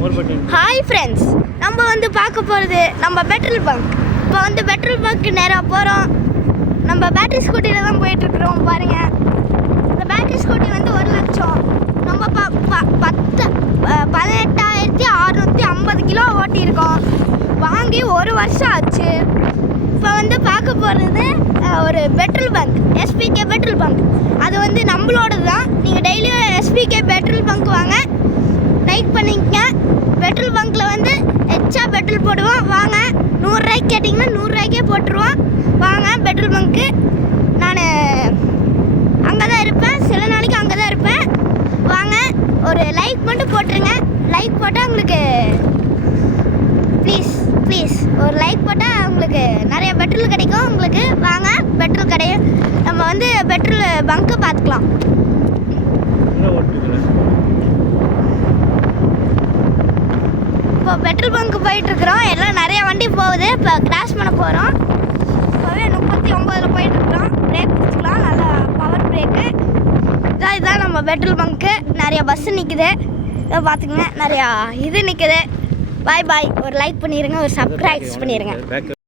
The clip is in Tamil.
ஹாய் ஃப்ரெண்ட்ஸ், நம்ம வந்து பார்க்க போகிறது நம்ம பெட்ரோல் பங்க். இப்போ வந்து பெட்ரோல் பங்க்கு நேராக போகிறோம். நம்ம பேட்டரி ஸ்கூட்டியில் தான் போயிட்டுருக்குறோம். பாருங்கள், இந்த பேட்டரி ஸ்கூட்டி வந்து 1 லட்சம். நம்ம 18,650 கிலோ ஓட்டியிருக்கோம். வாங்கி 1 வருஷம் ஆச்சு. இப்போ வந்து பார்க்க போகிறது ஒரு petrol bunk, SPK petrol bunk. அது வந்து நம்மளோடது தான். நீங்கள் டெய்லியும் எஸ்பிகே பெட்ரோல் பங்க் வாங்க, லைக் பண்ணிக்கங்க. பெட்ரோல் பங்க்கில் வந்து எக்ஸ்ட்ரா பெட்ரோல் போடுவோம். வாங்க, 100 ரூபாய்க்கு கேட்டிங்கன்னா 100 ரூபாய்க்கே போட்டுருவோம். வாங்க பெட்ரோல் பங்க்கு. நான் அங்கே தான் இருப்பேன், சில நாளைக்கு அங்கே தான் இருப்பேன். வாங்க, ஒரு லைக் மட்டும் போட்டுருங்க. லைக் போட்டால் உங்களுக்கு ப்ளீஸ் ஒரு லைக் போட்டால் உங்களுக்கு நிறைய பெட்ரோல் கிடைக்கும். உங்களுக்கு வாங்க, பெட்ரோல் கிடையாது, நம்ம வந்து பெட்ரோல் பங்க்கு பார்த்துக்கலாம். இப்போ பெட்ரோல் பங்க்கு போயிட்டுருக்குறோம். எல்லாம் நிறைய வண்டி போகுது. இப்போ கிராஸ் பண்ண போகிறோம். இப்போவே 39 போயிட்டுருக்குறோம். பிரேக் பிடிச்சிக்கலாம், நல்லா பவர் பிரேக்கு. இதுதான் நம்ம பெட்ரோல் பங்க்கு. நிறைய பஸ்ஸு நிற்குது, இதை பார்த்துக்குங்க. நிறையா இது நிற்குது. பாய். ஒரு லைக் பண்ணிடுங்க, ஒரு சப்ஸ்கிரைப் பண்ணிடுங்க.